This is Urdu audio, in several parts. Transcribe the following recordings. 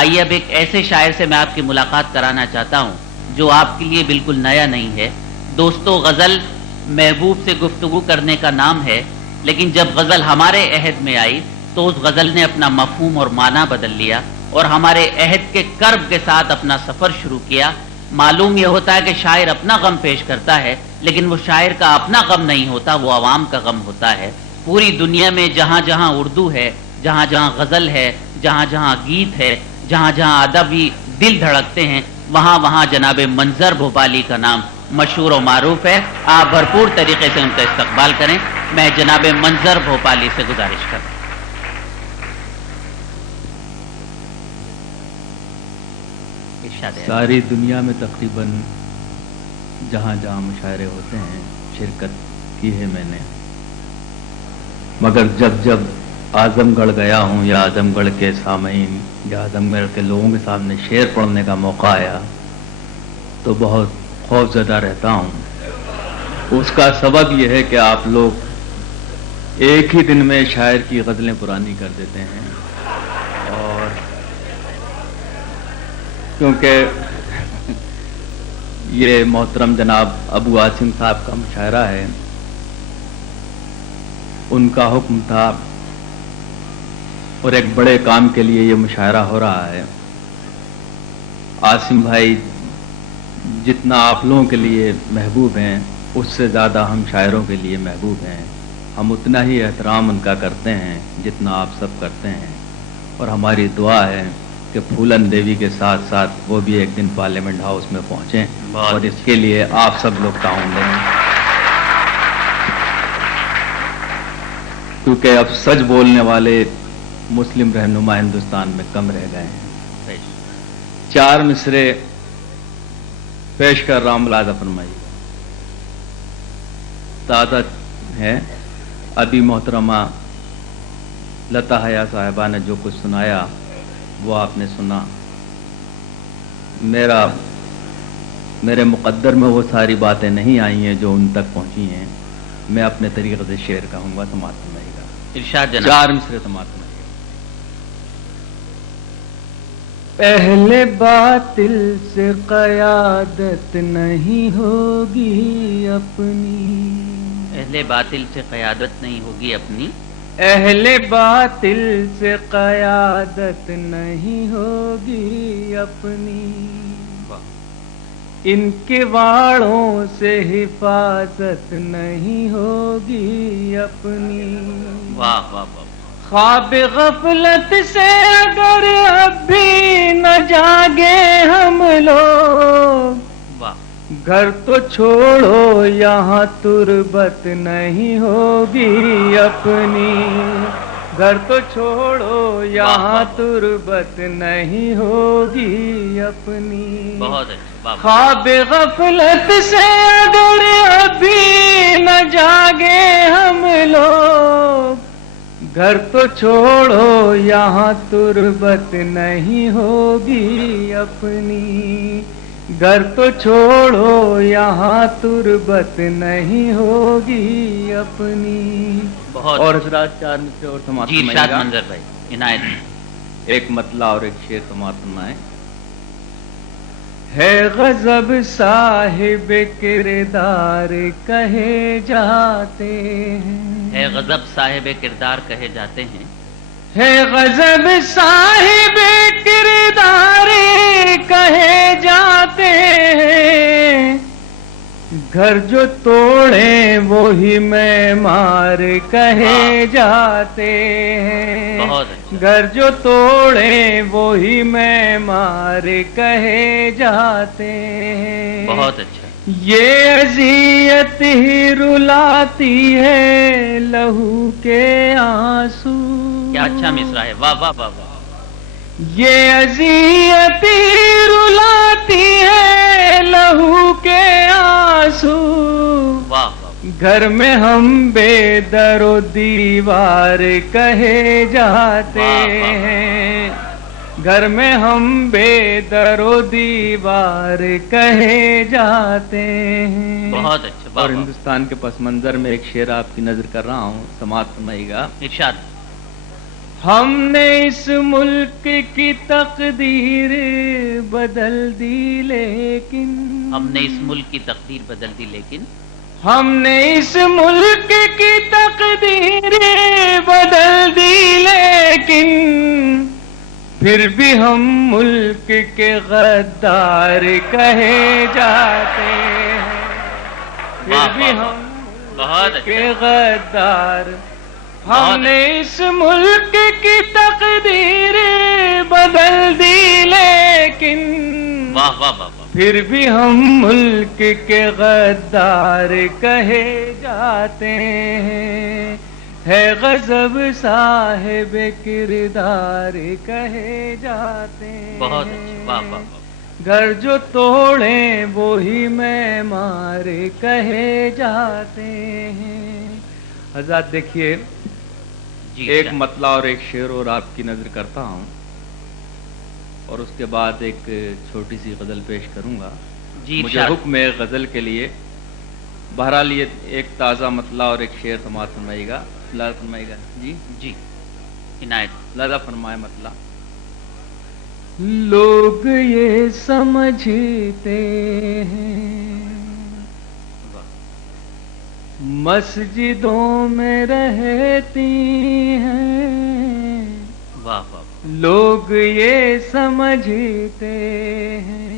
آئیے اب ایک ایسے شاعر سے میں آپ کی ملاقات کرانا چاہتا ہوں جو آپ کے لیے بالکل نیا نہیں ہے. دوستو، غزل محبوب سے گفتگو کرنے کا نام ہے، لیکن جب غزل ہمارے عہد میں آئی تو اس غزل نے اپنا مفہوم اور معنی بدل لیا اور ہمارے عہد کے کرب کے ساتھ اپنا سفر شروع کیا. معلوم یہ ہوتا ہے کہ شاعر اپنا غم پیش کرتا ہے، لیکن وہ شاعر کا اپنا غم نہیں ہوتا، وہ عوام کا غم ہوتا ہے. پوری دنیا میں جہاں جہاں اردو ہے، جہاں جہاں غزل ہے، جہاں جہاں گیت ہے، جہاں جہاں ادبی دل دھڑکتے ہیں، وہاں وہاں جناب منظر بھوپالی کا نام مشہور و معروف ہے. آپ بھرپور طریقے سے ان کا استقبال کریں. میں جناب منظر بھوپالی سے گزارش کرتا ہوں. ساری دنیا میں تقریباً جہاں جہاں مشاعرے ہوتے ہیں شرکت کی ہے میں نے، مگر جب جب اعظم گڑھ گیا ہوں یا اعظم گڑھ کے سامعین یا اعظم گڑھ کے لوگوں کے سامنے شعر پڑھنے کا موقع آیا تو بہت خوف زدہ رہتا ہوں. اس کا سبب یہ ہے کہ آپ لوگ ایک ہی دن میں شاعر کی غزلیں پرانی کر دیتے ہیں، اور کیونکہ یہ محترم جناب ابو عاصم صاحب کا مشاعرہ ہے، ان کا حکم تھا اور ایک بڑے کام کے لیے یہ مشاعرہ ہو رہا ہے. عاصم بھائی جتنا آپ لوگوں کے لیے محبوب ہیں اس سے زیادہ ہم شاعروں کے لیے محبوب ہیں. ہم اتنا ہی احترام ان کا کرتے ہیں جتنا آپ سب کرتے ہیں، اور ہماری دعا ہے کہ پھولن دیوی کے ساتھ ساتھ وہ بھی ایک دن پارلیمنٹ ہاؤس میں پہنچیں، اور اس کے لیے آپ سب لوگ تعاون دیں، کیونکہ اب سچ بولنے والے مسلم رہنما ہندوستان میں کم رہ گئے ہیں. 4 مصرے پیش کر رہا ہوں، ملاحظہ فرمائیے. سعادت ہے ابھی محترمہ لتا حیا صاحبہ نے جو کچھ سنایا وہ آپ نے سنا. میرے مقدر میں وہ ساری باتیں نہیں آئی ہیں جو ان تک پہنچی ہیں. میں اپنے طریقے سے شعر کہوں گا، سماعت فرمائیے گا. ارشاد جناب. 4 مصرے سماعت فرمائیے گا. پہلے باطل سے قیادت نہیں ہوگی اپنی، اہل باطل سے قیادت نہیں ہوگی اپنی، اہل باطل سے قیادت نہیں ہوگی اپنی، ان کے واڑوں سے حفاظت نہیں ہوگی اپنی. واہ واہ واہ. خواب غفلت سے اگر اب بھی نہ جاگے ہم لوگ، گھر تو چھوڑو یہاں تربت نہیں ہوگی اپنی، گھر تو چھوڑو یہاں تربت نہیں ہوگی اپنی. بہت اچھا. خواب غفلت سے اگر ابھی نہ جاگے ہم لوگ، گھر تو چھوڑو یہاں تربت نہیں ہوگی اپنی، گھر تو چھوڑو یہاں تربت نہیں ہوگی اپنی. اور حضرات 4 مصرے اور سماعت جی ارشاد منظر بھائی عنایت. ایک مطلع اور ایک شعر سماعت فرمائیں. ہے غضب صاحب کردار کہے جاتے ہیں، ہے غضب صاحب کردار کہے جاتے ہیں، ہے غضب صاحب کردار کہے جاتے ہیں، گھر جو توڑیں وہی معمار کہے جاتے ہیں، گھر جو توڑیں وہی معمار کہے جاتے ہیں. بہت اچھا. یہ اذیت ہی رلاتی ہے لہو کے آنسو. کیا اچھا مصرع ہے. واہ واہ واہ واہ. یہ اذیت ہی رلاتی ہے لہو کے آنسو. واہ. گھر میں ہم بے در و دیوار کہے جاتے ہیں، گھر میں ہم بے در و دیوار کہے جاتے ہیں. بہت اچھا. اور ہندوستان کے پس منظر میں ایک شعر آپ کی نظر کر رہا ہوں، سماعت فرمائیے گا. ارشاد. ہم نے اس ملک کی تقدیر بدل دی لیکن ہم نے اس ملک کی تقدیر بدل دی لیکن ہم نے اس ملک کی تقدیر بدل دی لیکن پھر بھی ہم ملک کے غدار کہے جاتے ہیں، پھر بھی ہم بہت ملک کے غدار، ہم نے اس ملک کی تقدیر بدل دی لیکن واہ واہ واہ واہ، پھر بھی ہم ملک کے غدار کہے جاتے ہیں، ہے غضب صاحب کردار کہے جاتے ہیں، بہت اچھا، واہ واہ واہ، گھر جو توڑیں وہی معمار کہے جاتے ہیں۔ حضرات دیکھیے، جی ایک ارشاد۔ مطلع اور ایک شعر اور آپ کی نظر کرتا ہوں، اور اس کے بعد ایک چھوٹی سی غزل پیش کروں گا۔ جی مجھے ارشاد۔ حکم ہے غزل کے لیے، بہرحال یہ ایک تازہ مطلع اور ایک شعر سماعت فرمائیے گا، لازم فرمائیے گا جی، جی عنایت۔ لازم فرمائے مطلع۔ لوگ یہ سمجھتے ہیں مسجدوں میں رہتی ہیں، واہ واہ واہ، لوگ یہ سمجھتے ہیں،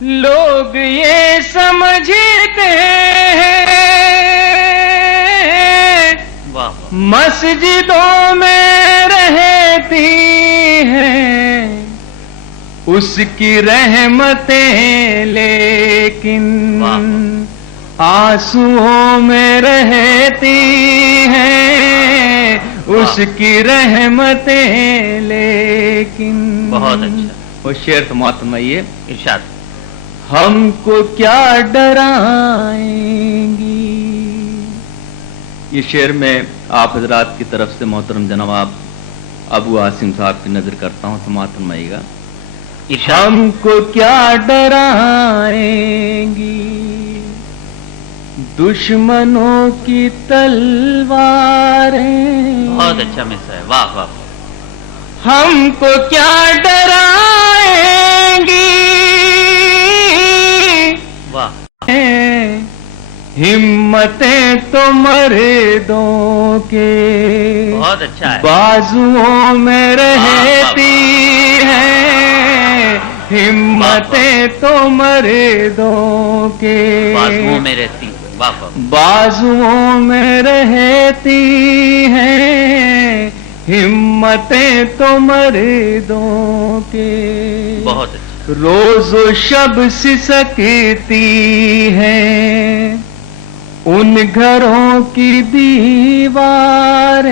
لوگ یہ سمجھتے ہیں واہ واہ، مسجدوں میں رہتی ہیں اس کی رحمتیں، لیکن آنسوؤں میں رہتی ہیں اس کی رحمتیں، لیکن بہت اچھا، وہ شعر سماعت فرمائیے۔ ارشاد۔ ہم کو کیا ڈرائیں گی، یہ شعر میں آپ حضرات کی طرف سے محترم جناب ابو عاصم صاحب کی نظر کرتا ہوں، سماعت فرمائیے گا۔ ارشاد۔ ہم کو کیا ڈرائیں گی دشمنوں کی تلواریں، بہت اچھا مصرع ہے، واہ واہ، ہم کو کیا ڈرائیں گی واہ، ہمتیں تو مردوں کے بہت اچھا ہے، بازوؤں میں رہتی ہیں، ہمتیں تو مردوں کے بازوؤں میں رہتی ہے، واہ واہ، بازوؤں میں رہتی ہیں، ہمتیں تو مردوں کے بہت اچھا، روز و شب سسکتی ہیں ان گھروں کی دیواریں،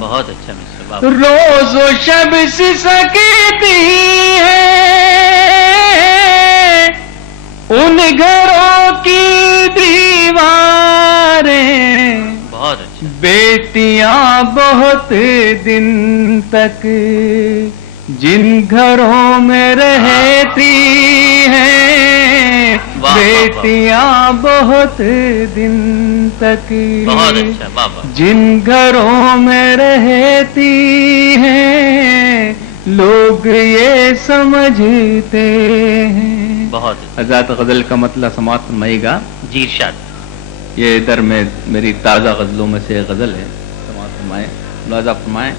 بہت اچھا مصرع، واہ واہ، روز و شب سسکتی ہیں ان گھروں کی دیواریں، بہت اچھا، بیٹیاں بہت دن تک جن گھروں میں رہتی ہیں، واہ، واہ، بیٹیاں بہت دن تک بہت اچھا، واہ واہ، جن گھروں میں رہتی ہیں، لوگ یہ سمجھتے ہیں۔ بہت اچھا، حضرات غزل کا مطلب سماعت فرمائیے گا۔ جی ارشاد۔ یہ ادھر میں میری تازہ غزلوں میں سے غزل ہے، سماعت فرمائیں، ملاحظہ فرمائیں،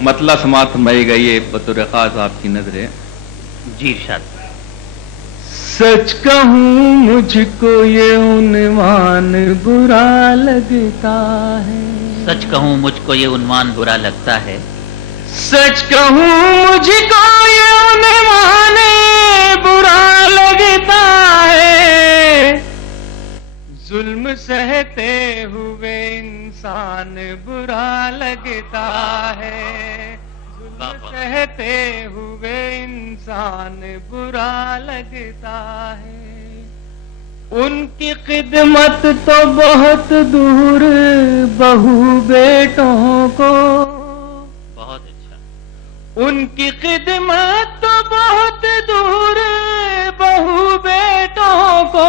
مطلب سماعت فرمائیے گا، یہ بطور خاص آپ کی نظر ہے۔ جی ارشاد۔ سچ کہوں مجھ کو یہ عنوان برا لگتا ہے، سچ کہوں مجھ کو یہ عنوان برا لگتا ہے، سچ کہوں مجھ کو یہ عنوان برا لگتا ہے، ظلم سہتے ہوئے انسان برا لگتا ہے، ظلم سہتے ہوئے انسان برا لگتا ہے، ان کی خدمت تو بہت دور بہو بیٹوں کو، بہت اچھا، ان کی خدمت تو بہت دور بہو بیٹوں کو،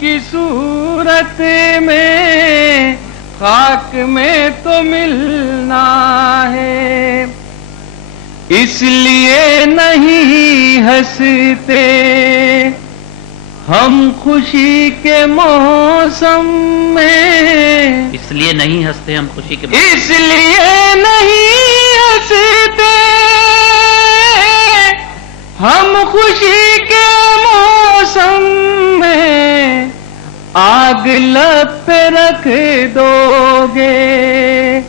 کی صورت میں خاک میں تو ملنا ہے، اس لیے نہیں ہنستے ہم خوشی کے موسم میں، اس لیے نہیں ہنستے ہم خوشی کے اس لیے نہیں ہنستے ہم خوشی کے موسم میں، آگ لب پہ رکھ دو گے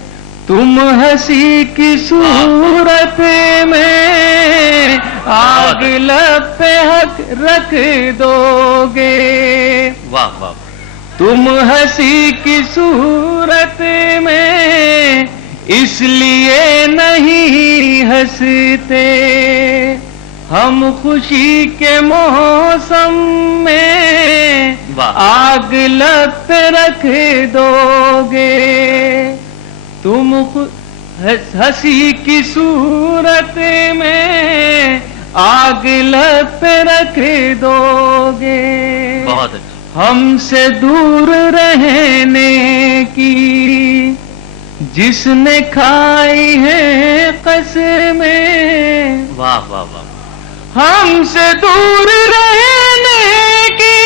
تم ہنسی کی صورت میں، آگ لب پہ رکھ دو گے واہ واہ تم ہنسی کی صورت میں، اس لیے نہیں ہنستے ہم خوشی کے موسم میں، واہ آگ لب پہ رکھ دو گے تم ہنسی کی صورت میں، آگ لب پہ رکھ دو گے، بہت اچھا ہم سے دور رہنے کی جس نے کھائی ہے قسمیں، واہ واہ واہ ہم سے دور رہنے کی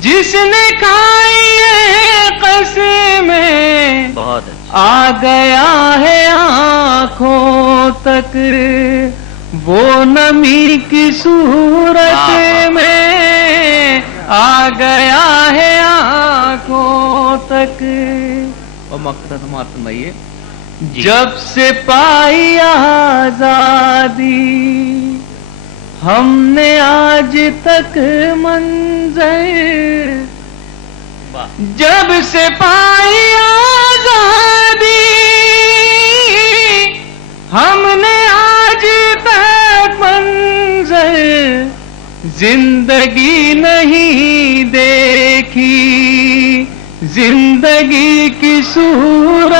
جس نے کھائی ہے قسمیں، بہت اچھا آ گیا ہے آنکھوں تک وہ نمی کی صورت میں، آ گیا ہے آنکھوں تک، اور مقصد ہمارا فرمائیے جی جب سے پائی آزادی ہم نے آج تک منظر، واہ جب سے پائی آزادی ہم نے آج تک منظر، زندگی نہیں دیکھی زندگی کی صورت